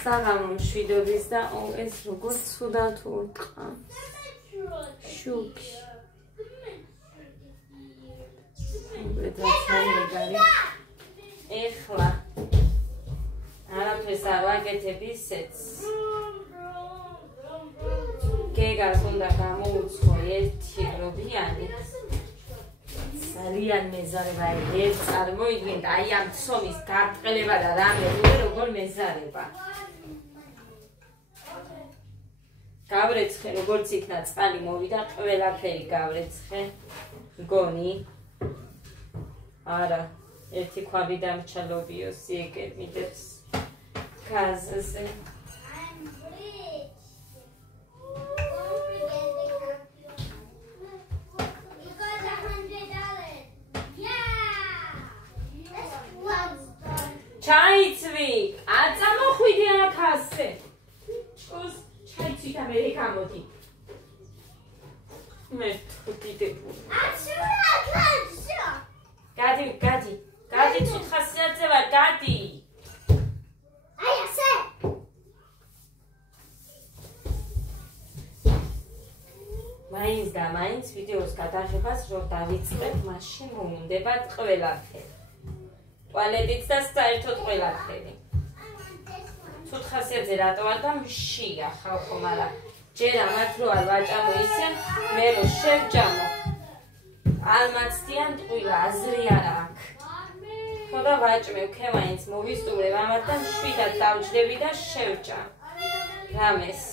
საღამო მშვიდობის და ეს როგორ ცუდად ურტყა. შუქი. ეხლა არაფერს არ ვაკეთებ ისეც. გეგას უნდა გამოუცხო ერთი რობიანი. ძალიან მეზარება ერთ წარმოიდგინეთ აი ამ ცომის გარტყელება და რამე როგორ მეზარება. გავრეცხე როგორც იქნა წყალი მოვიდა ყველაფერი გავრეცხე. მგონი არა ერთი ქვაბი დამრჩა ლობიოს იგე მიდებს გაზზე. ჩაიცვი, აწამოხვიდე აქ ასე. ჭკუს ჩაიცვი და მე გამოდი. მე ვდიდებული. გადი ცუდ ხასიათზე ვარ, გადი. აი ასე. მაინც ვიდეოს გადაღებას რო დავიწყებ, მაშინ მომუნდებათ ყველაფერი. ტუალეტიც და საერთოდ ყველაფერი. ცუდ ხასიათზე რატო არ და მშია ხალხო, მაგრამ ჯერ ამათ რო არ ვაჭამო ისე, მე რო შევჭამო. არ მაცდიან ტყუილა, აზრი არ აქვს. ხო და ვაჭმევ, ქემაინც მოვისტუმრებ ამათ და მშვიდად დავჯდები და შევჭამ. რამეს.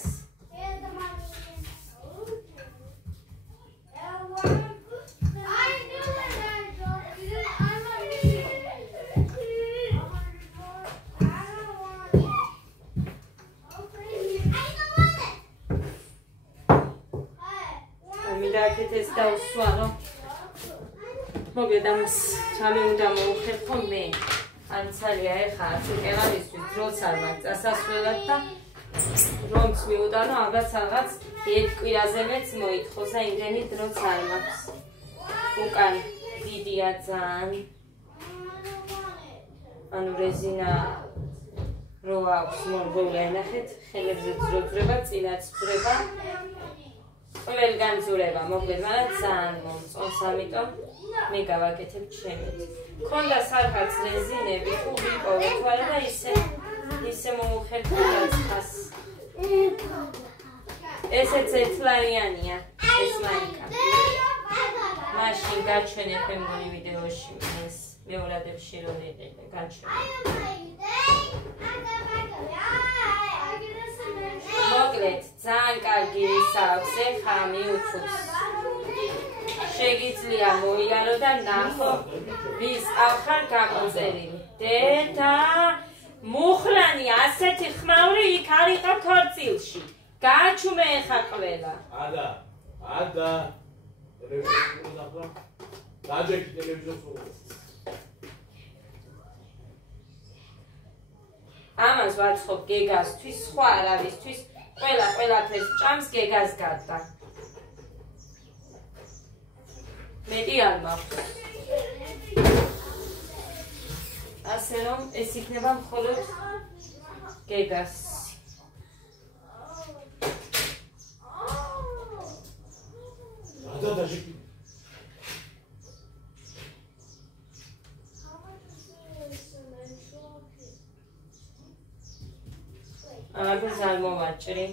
ეს დაუსვარო. მოგედამს ჩამე უნდა მოუხერხო მე. ანცალია ეხა ცუკელავისთვის დროც არ მაქვს წასასვლელად და რომს მიუტანო აბაც რაღაც ერთ კვირაზე მეც მოითხოვს და იმდენი დროც არ მაქვს. უკან დიდია ძალიან. ანუ რეზინა რო აქვს მორგული ნახეთ, ხელებზე ძროძრება, წინაც ძრება. ყველგან ძურება მოკლედ, მაგრამ ძალიან მომწონს, ამიტომ მე გავაკეთებ ჩემით. ქონდა სარხაც რეზინები, თუ ვიპოვე თუ არა და ისე მოუხერხო დაწყას. ესეც ერთლარიანია, ეს მაინკა. მაშინ გაჩვენე მე მგონი ვიდეოში ეს მეორადებში რო ნიყიდე, გაჩვენე. მოკლედ, ძალიან კარგი ის აქვს, ეხა მიუწვს. შეგიძლია მოიარო და ნახო, ვის ახარ გამოწერილი. დედა, მუხრანი ასეთი ხმაური იქ არ იყო ქორწილში. გააჩუმე ეხა ყველა. ადა. ტელევიზორს ნახვა. დაჯექი ტელევიზორს. ამას ვაცხობ გეგასთვის, სხვა არავისთვის, ყველაფერს ჭამს გეგას გარდა. მეტი არ მაქვს. ასე რომ ეს იქნება მხოლოდ გეგას. დაჯექი. ამას არ მოვაჭრი.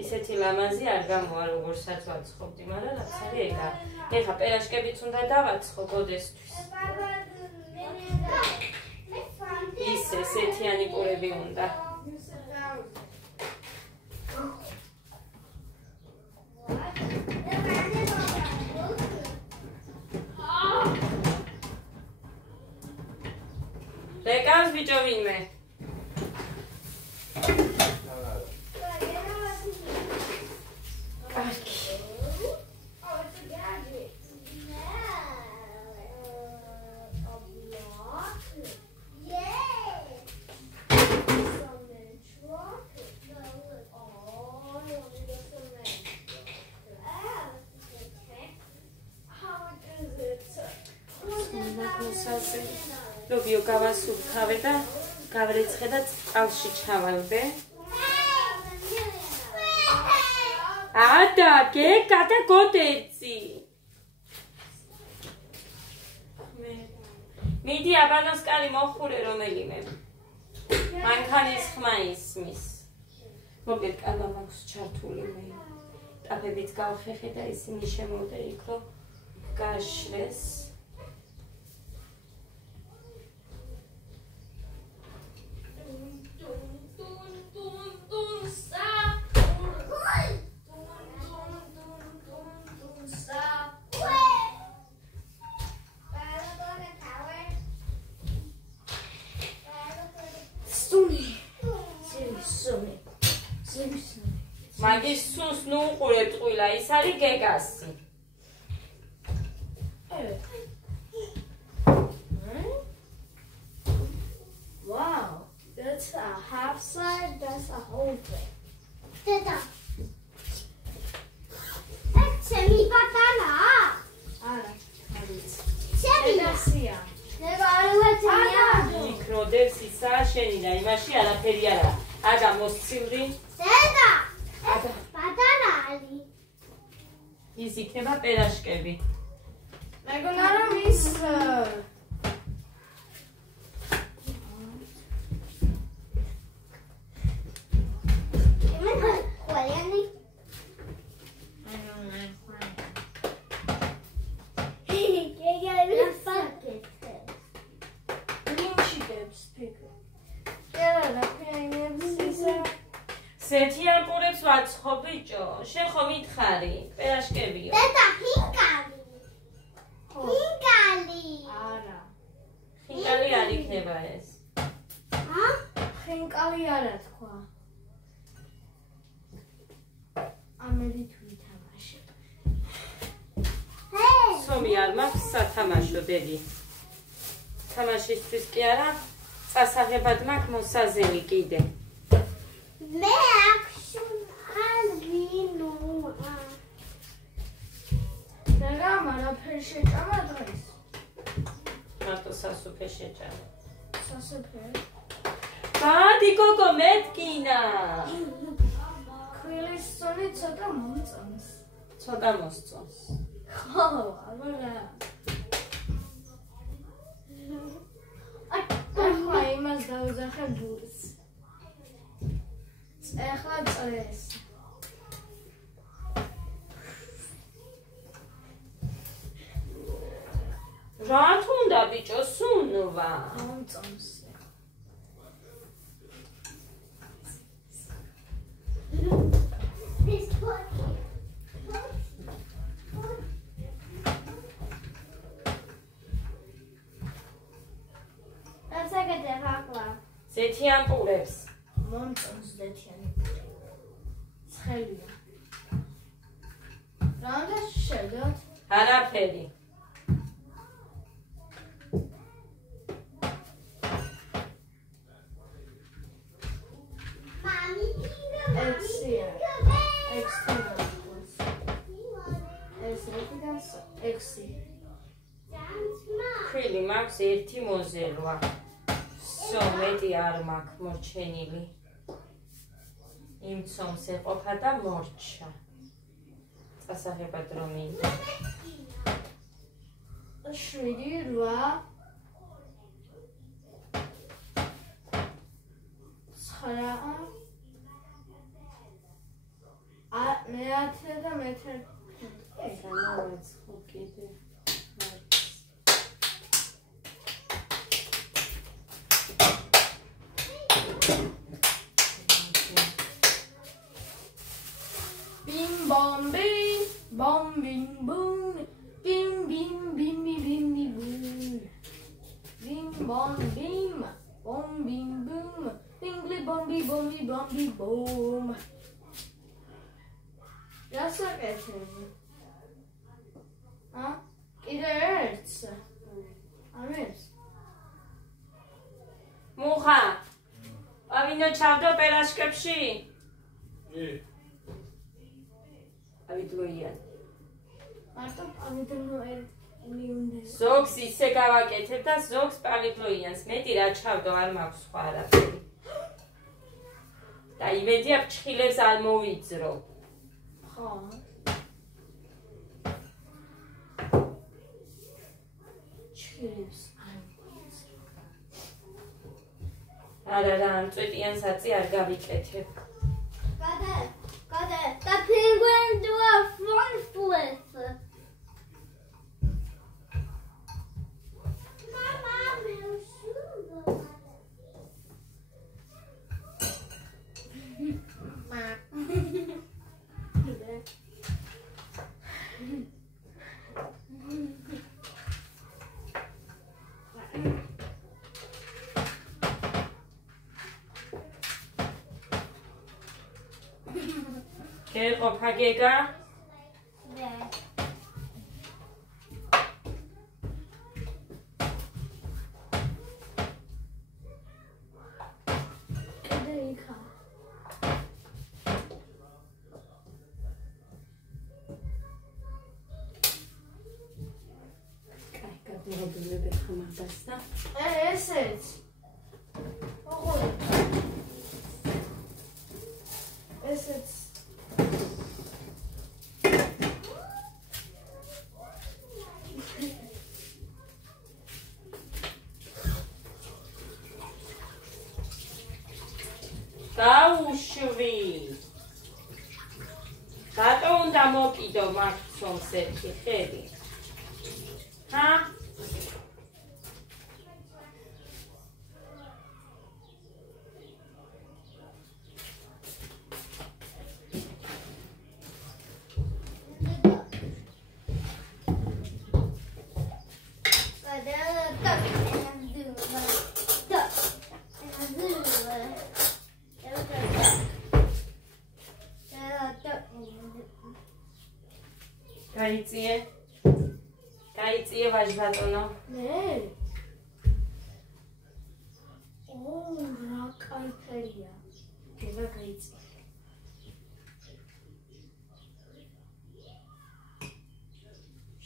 ისეთი ლამაზი არ გამოვა როგორცაც ვაცხობდი, მაგრამ რაღაცა ეგა. ეხა პერაშკებიც უნდა დავაცხო გოდესთვის. ისე ესეთიანი პურები უნდა. Rekams bicho vinme. ლობიო გავასუფთავე და გავრეცხე და წყალში ჩავალდე. Ada, გეკა და გოდეცი. მიდი აბანოსკარი მოხურე რომელიმე. მანქანის ხმა ისმის. მოგეთ კალა მაქვს ჩართული მე. ტაფებით გავხეხე და ისინი შემოვიდა იქ რომ გაშლეს. მაგის სუნს ნუ უყურებთ ყვილა, ის არის გეგასი. Wow, that's a half side, that's a whole thing. Dada. Semi patana. Ara, semi. Dada. Nega arulatinia. იქნოდებს ისა შენი და იმაში არაფერი არა. Ada მოსცილდი. Dada. Patana ali. ის იქნება პერაშკები. მეგონა რომ ის სეთიან პურებს ვაცხო ბიჭო, შენ ხო მითხარი, პერაშკებიო. დედა ხინკალი. ხინკალი. არა. ხინკალი არ იქნება ეს. ხინკალი არა თქვა. ამერი თუ ითამაშე. სომი არ მაქვს სათამაშო დედი. თამაშისთვის კი არა, წასაღებად მაქვს მოსაზელი კიდე. მე აქშუნ და მარაფერ შეჭამა დღეს. მარტო სასუფე შეჭამა. სასუფე? გადი გოგო მეტკინა. ქვილის სონი ცოტა მომწონს. ცოტა მოსწონს. ხო, აბა. ახლა იმას დავუძახე ბურს. ეხლა წრეს. რა თუნდა ბიჭო სუნვა? მომწონს. ზეთიან პურებს. მომწონს ზეთიანი. ცხელია. რა უნდა შედოთ? არაფერი. ქვილი მაქვს ერთი მოზელვა. მეტი არ მაქვს მორჩენილი. იმ ცომს ეყოფა და მორჩა. წასაღებად რომ მინდა. 7 8 მეათე და მეთერთე. გამოვაცხო კიდე. Bim bom bim bom bim boom bim bim bim bim bim bim boom bim bom bim bom bim boom bingly bombi bombi bombi boom. Rasaketemi. Ha? Კიდე ერთს. ამებს. მუხა. ავინო ჩავდო პერაშკებში? კი. ავიდოიან. მარტო ავიდნო ერთ ზოგს ისე გავაკეთებ და ზოგს პალიფლოიანს. მეტი რა ჩავდო არ მაქვს სხვა არაფერი. და იმედია ფრჩხილებს არ მოვიძრო. ხო. ჩხილებს არ მოვიძრო. არა, მწვეტიან საწი არ გავიკეთებ. Got it. The penguin do a front flip. გეყოფა გეგა? Yeah. ესეც. ოღონდ. ესეც. გაუშვი. რატო უნდა მოკიდო მაგ ცომს ერთი ხელი? ჰა? გაიწიე ვაჟბატონო. მე? რა კაიფერია. გეღა გაიწიე.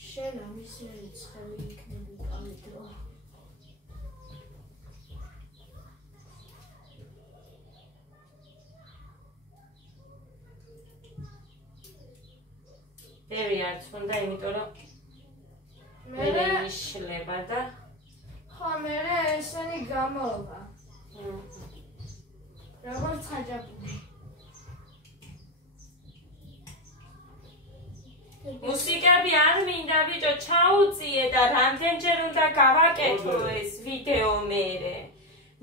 შენ ამის რიცხვი იქნები პალიდრო. ბევრი არც უნდა, იმიტომ რომ მე იშლება და ხო, მე ესენი გამოვა. როგორც ხაჭაპური. მუსიკები არ მინდა ბიჭო, ჩაუწიე და რამდენჯერ უნდა გავაკეთო ეს ვიდეო მერე.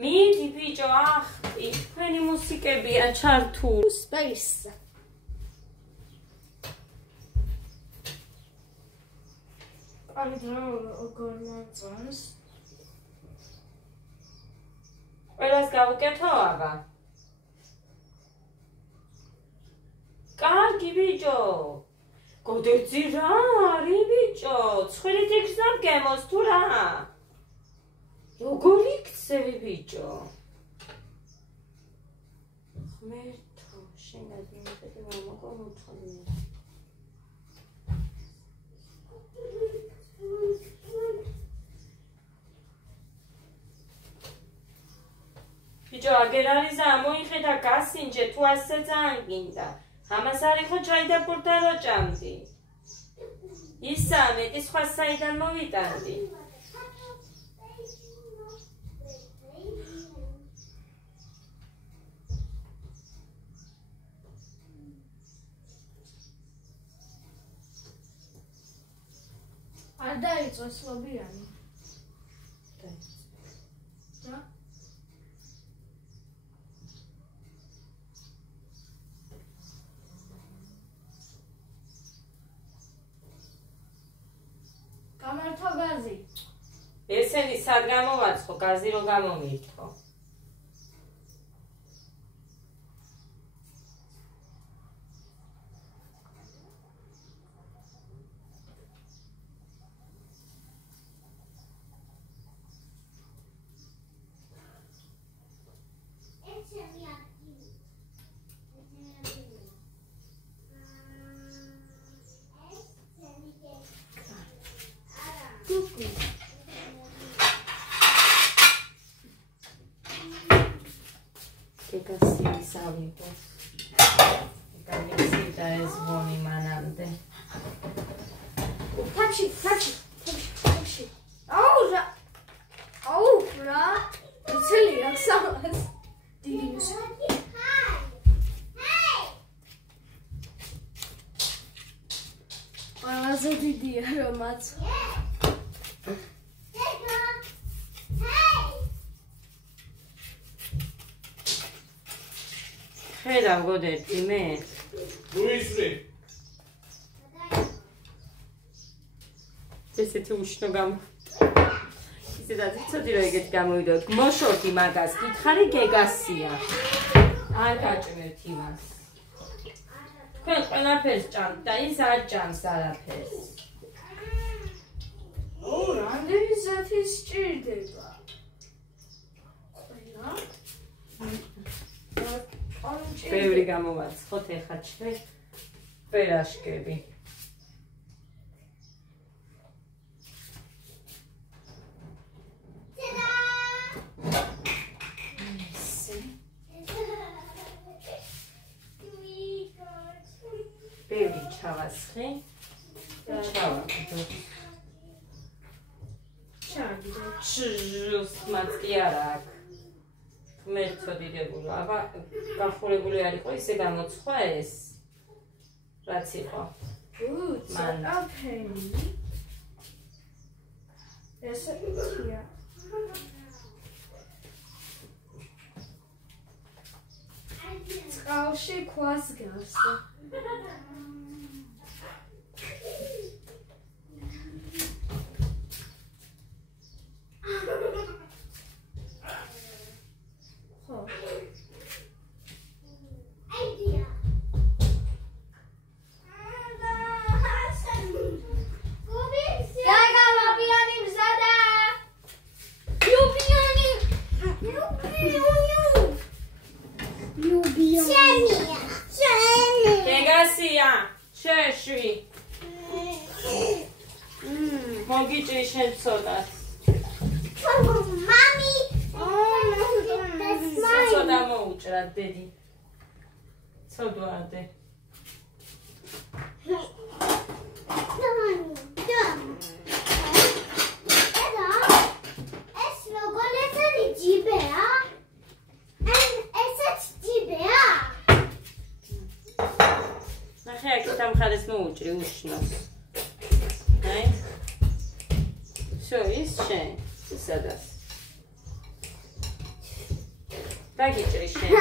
მიდი ბიჭო, ახტი, თქვენი მუსიკებია ჩართული. Space. გორნაცონს. ყველას გავუკეთო აბა. კარგი ბიჭო. გოდერძი რა არის ბიჭო? ცხრით იქნებ გემოს თუ რა? როგორ იქცევი ბიჭო? ღმერთო, შენ გადიმეტები მამაკო მოთხოვნა. ბიჭო, აგერ არის და მოიხედა გასინჯე თუ ასე ძალიან გინდა. ამას არ იყო ჩაი და პურტა რო ჭამდი. ისა მეტი სხვა საიდან მოვიტანდი. არ დაიწყო სლობიანი. რა? გამართო გაზი. ესენი სად გამოვაცხო, გაზი რო გამომირთო. არის ავიღო. გამიცი და ეს ვონი მანამდე. Tapshi. A우 რა. ცელი რა სამას. დილის. ყველაზე დიდია რომაც. ხედა მგოდეთი მე. ლუისი. ესეთი უშნო გამ. ისედაც იცოდი რომ ეგეთ გამოვიდოდ. მოშორდი მაგას, გითხარი გეგასია. არ გაჭმევთ იმას. თქვენ ყველაფერს ჭამთ და ის არ ჭამს არაფერს. რამდენი ზეთი სჭირდება? ყველა? ბევრი გამოვაცხოთ ეხა ჩვენ პერაშკები. ბევრი ჩავასხი. ჩავაგდო. ჩჟუს მათი არა აქვს. მეთოდიდებულო, აბა გახურებული არ იყო ისე გამოცხვა ეს. რაც იყო. მან აფენი. ესე იქია. წყალში ქვას გავს. გეგასია, შეშვი. მოგიჭრი შენ ცოტას. Mommy. That's mine. ცოტა მოუჭრა დედი. ცოდვარდე. ნახე აქ ამ ხალეს მოუჭრი უშნოს. აი. ის შენ. სადაც. დაგიჭრი შენ.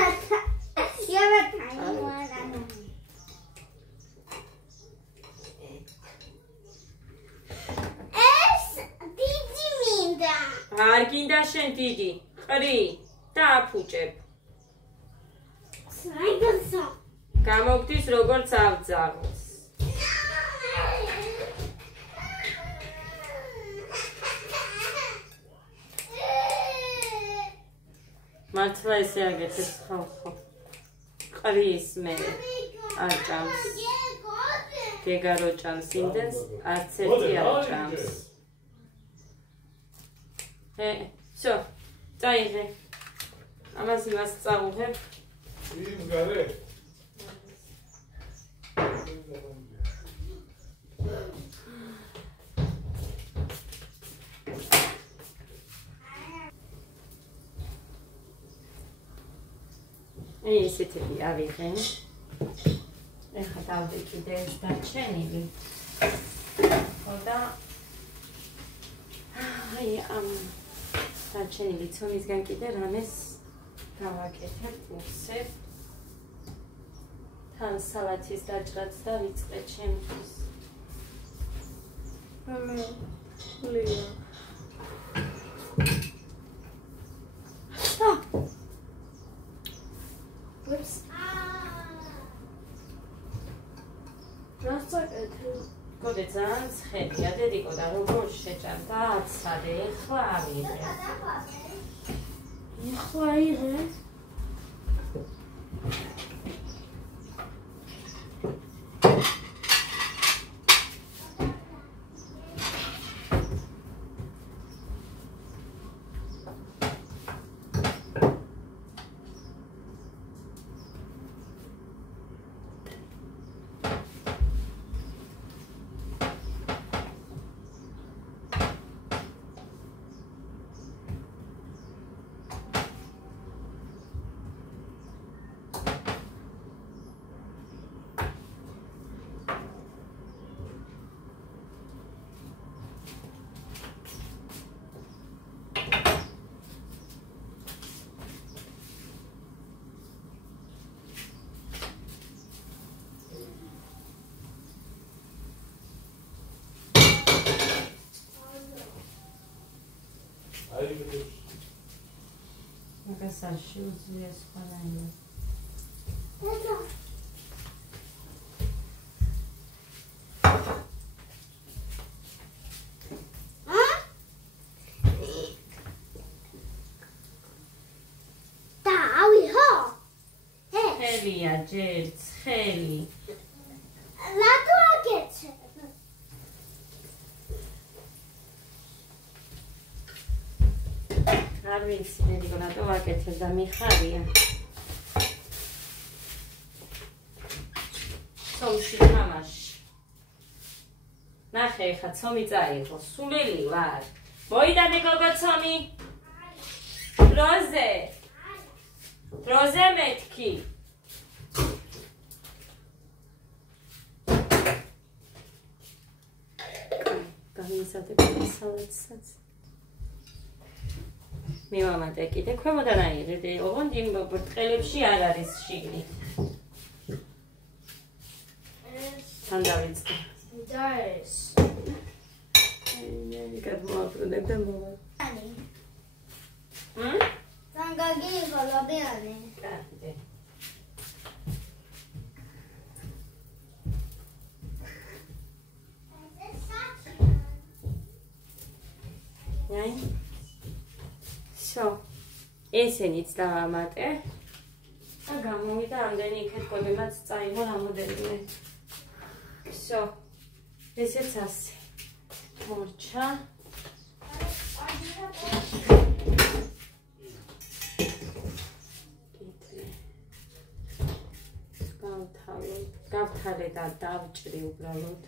არ გინდა შენ დიდი. ყრი და აფუჭებ. გამოგდის როგორც ავძაღოს. მართლა ესე აგეთეს ხალხო. ყრის მე არ ჭამს. გეგა რო ჭამს იმდენს, არც ერთი არ ჭამს. всё, წაიღე. ამას იმას წავუღებ. იმ გარე. ესეთები ავიღე. ეხლა დავდეჭიდე ეს დარჩენილი. და აი ამ დარჩენილი ცომისგან კიდე რამეს გავაკეთებ, უხსებ. თან სალათის დაჭრაც და ვიწყე ჩემთვის. ლია. Whoops. გოდე ძალიან ცხელია, დედიკო და როგორ შეჭამ და აცადე, ეხლა ავიღე. ეხლა იღე. მასაში უძლია სხვანაირად. ხელია ჯერ ცხელი. რატო აკეთებ? არ ვიცი, მეგონა, რატო ვაკეთებ და მიხარია. ცომში თამაში. ნახე, ხა ცომი წაიღო, სულელი ვარ. მოიდანე გოგო ცომი. როზე. როზე მეთქი. გამისადები სალათსაც. მივამატე კიდე ქვემოდან აიღე, ოღონდ იმ ბრტყელებში არ არის შიგნი. თან დავიწყე. და ეს. მე გადმოვაბრუნებ და მოვა. თან გაგიღო ლობიანი. კარგი. აი. ესენიც დავამატე. და გამოვიდა ამდენი იქეთ კოდემაც წაიღო რამოდენიმე. всё. ესეც ასე. მორჩა. გავთალე და დავჭრი უბრალოდ.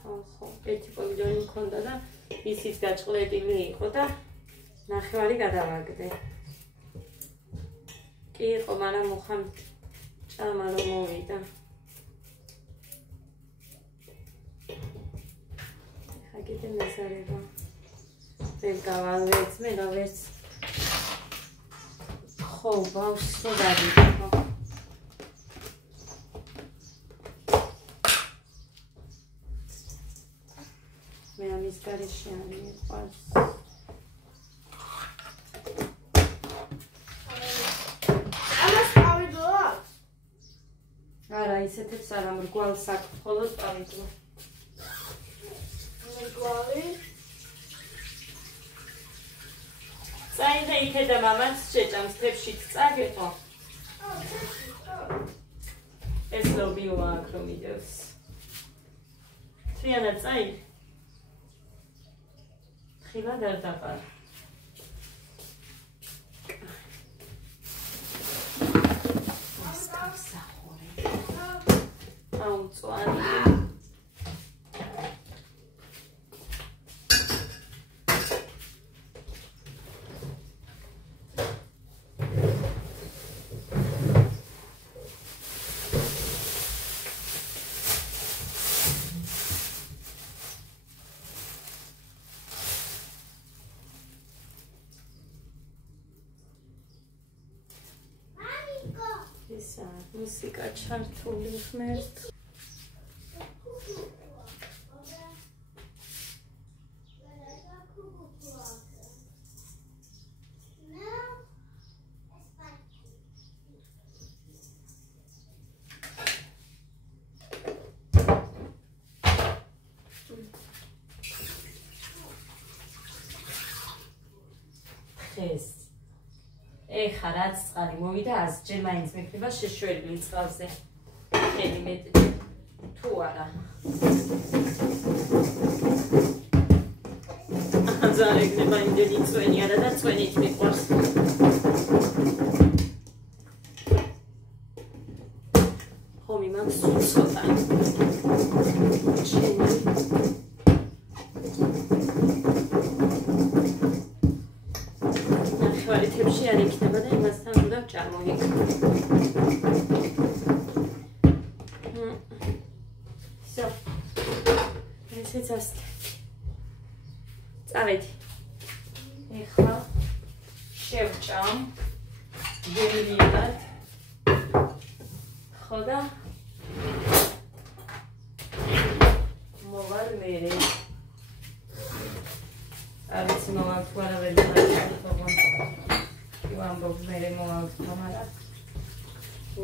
ხო, ერთი პომიდორი მქონდა და ისიც გაჭყლეტილი იყო და ნახევარი გადავაგდე. კი იყო, მაგრამ მოხამ ჭამა რომ მოვიდა. ხა კიდე მეზარება. ვერ გავალვეცმე და ვერც ხო, ბავშვს რო დავიდო. მე ამის გარეშე არ მიყვარს. ამას პავიდო აქვს? არა, ისეთებს არა, მრგვალს აქვს, მხოლოდ პავიდო. მრგვალი? წაიღე იქე და მამაც შეჭამს, თებშიც წაგეყო. ეს ლობიოა აქ რომ იდევს. თრიანად წაიღე. ხილად არ დაპარა. აუწვარი. ესა მუსიკა ჩართული ღმერთ. ეს ეხა რაც წყალი მოვიდა, ასჯერ მაინც მეკნება შეშვერილი წყალზე. ხელი მეტი თუ არა. ზარე იქნება იმდენი წვენი არა და წვენით მიყვარს. ხომი მაქვს ცოტა. თებში არ იქნება და იმასთან უნდა ვჭამოვიქ. всё. ესეც ასე. წავედი. ეხლა შევჭამ. გემრიელად. ხო და მოვალ მერე. არ ვიცი მოვალ თუ არა ვერ დავიწყო. მერე მოვაგდო, მაგრამ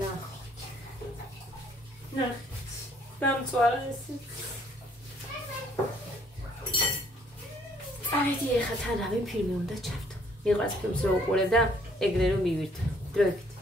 ნახოთ. ნახეთ. დამწვარა ესე. წავედი ეხლა თანავე ფილმი უნდა ჩავდო. მიყვარს ფილმს რო უყურებ და ეგრე რომ მივირთო. დროებით.